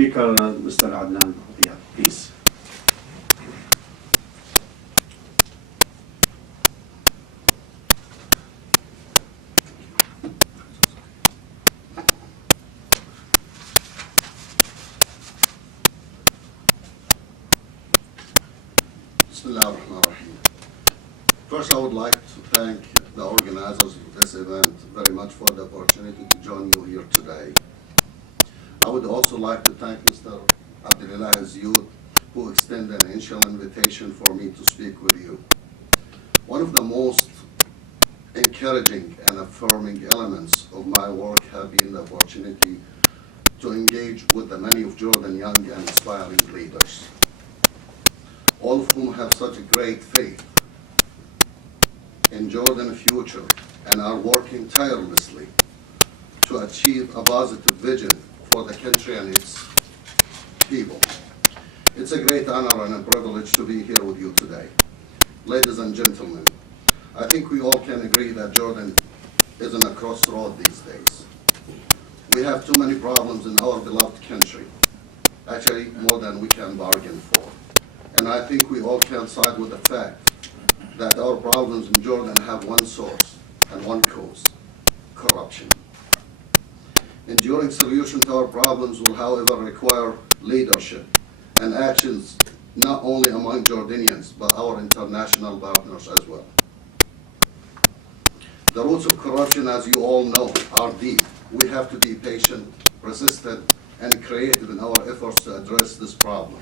Speaker, Mr. Adnan, please. First, I would like to thank the organizers of this event very much for the opportunity to join you here today. I would also like to thank Mr. Abdullah's youth who extended an initial invitation for me to speak with you. One of the most encouraging and affirming elements of my work have been the opportunity to engage with the many of Jordan's young and aspiring leaders, all of whom have such a great faith in Jordan's future and are working tirelessly to achieve a positive vision for the country and its people. It's a great honor and a privilege to be here with you today. Ladies and gentlemen, I think we all can agree that Jordan is in a crossroad these days. We have too many problems in our beloved country, actually more than we can bargain for. And I think we all can side with the fact that our problems in Jordan have one source and one cause: corruption. Enduring solution to our problems will, however, require leadership and actions not only among Jordanians, but our international partners as well. The roots of corruption, as you all know, are deep. We have to be patient, persistent, and creative in our efforts to address this problem.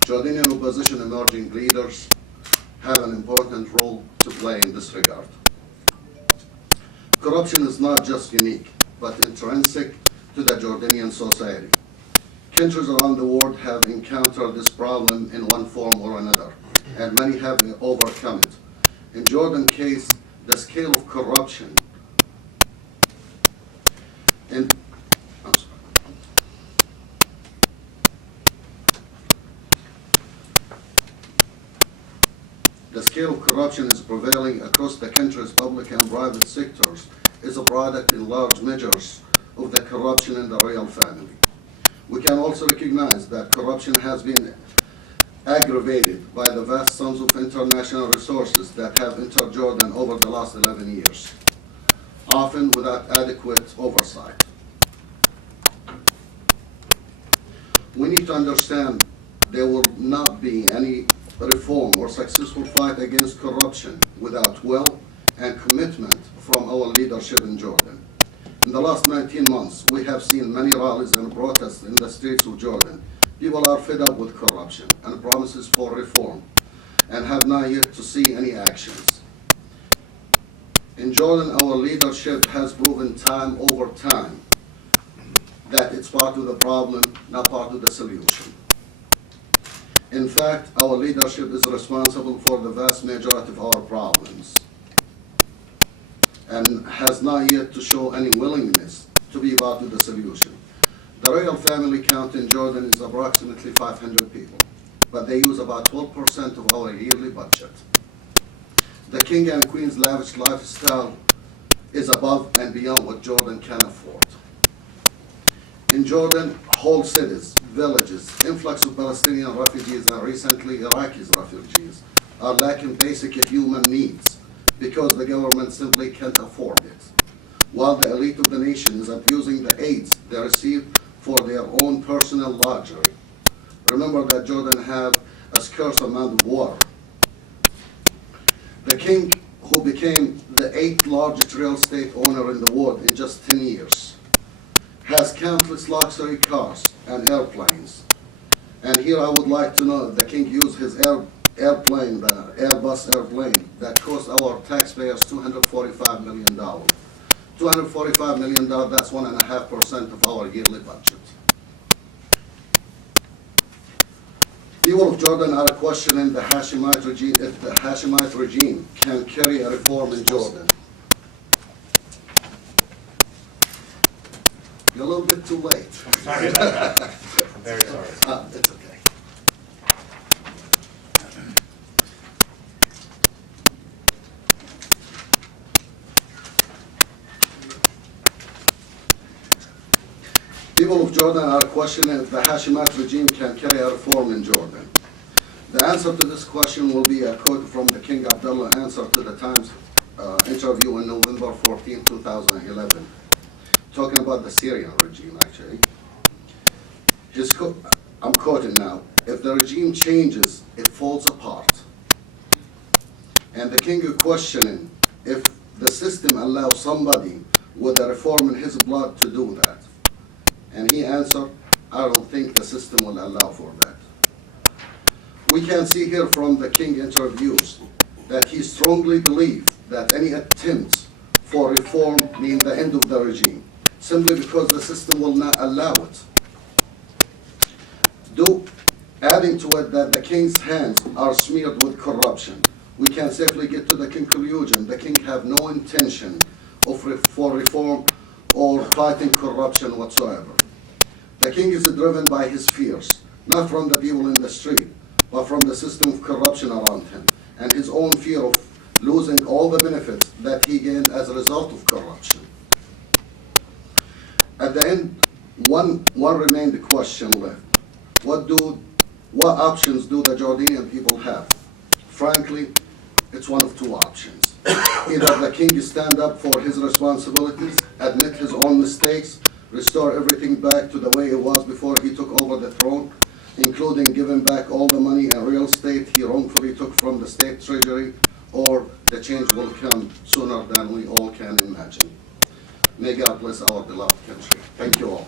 Jordanian opposition emerging leaders have an important role to play in this regard. Corruption is not just unique, but intrinsic to the Jordanian society. Countries around the world have encountered this problem in one form or another, and many have overcome it. In Jordan's case, the scale of corruption is prevailing across the country's public and private sectors is a product in large measures of the corruption in the royal family. We can also recognize that corruption has been aggravated by the vast sums of international resources that have entered Jordan over the last 11 years, often without adequate oversight. We need to understand there will not be any reform or successful fight against corruption without will and commitment from our leadership in Jordan. In the last 19 months, we have seen many rallies and protests in the streets of Jordan. People are fed up with corruption and promises for reform and have not yet to see any actions. In Jordan, our leadership has proven time over time that it's part of the problem, not part of the solution. In fact, our leadership is responsible for the vast majority of our problems and has not yet to show any willingness to be part of the solution. The royal family count in Jordan is approximately 500 people, but they use about 12% of our yearly budget. The king and queen's lavish lifestyle is above and beyond what Jordan can afford. In Jordan, whole cities, villages, influx of Palestinian refugees and recently Iraqi refugees are lacking basic human needs because the government simply can't afford it, while the elite of the nation is abusing the aids they receive for their own personal luxury. Remember that Jordan have a scarce amount of water. The king, who became the 8th largest real estate owner in the world in just 10 years, has countless luxury cars and airplanes. And here I would like to know the king used his airplane, the Airbus airplane, that cost our taxpayers $245 million. $245 million, that's 1.5% of our yearly budget. People of Jordan are questioning the Hashemite regime, if the Hashemite regime can carry a reform in Jordan. You're a little bit too late. Sorry about that. I'm very sorry. It's okay. People of Jordan are questioning if the Hashemite regime can carry a reform in Jordan. The answer to this question will be a quote from the King Abdullah answer to the Times interview in November 14, 2011, talking about the Syrian regime, actually. I'm quoting now, "If the regime changes, it falls apart." And the king is questioning if the system allows somebody with a reform in his blood to do that. And he answered, "I don't think the system will allow for that." We can see here from the king interviews that he strongly believes that any attempt for reform means the end of the regime, simply because the system will not allow it. Adding to it that the king's hands are smeared with corruption, we can safely get to the conclusion the king have no intention for reform or fighting corruption whatsoever. The king is driven by his fears, not from the people in the street, but from the system of corruption around him, and his own fear of losing all the benefits that he gained as a result of corruption. At the end, one remained question left. What options do the Jordanian people have? Frankly, it's one of two options. Either the king stand up for his responsibilities, admit his own mistakes, restore everything back to the way it was before he took over the throne, including giving back all the money and real estate he wrongfully took from the state treasury, or the change will come sooner than we all can imagine. May God bless our beloved country. Thank you all.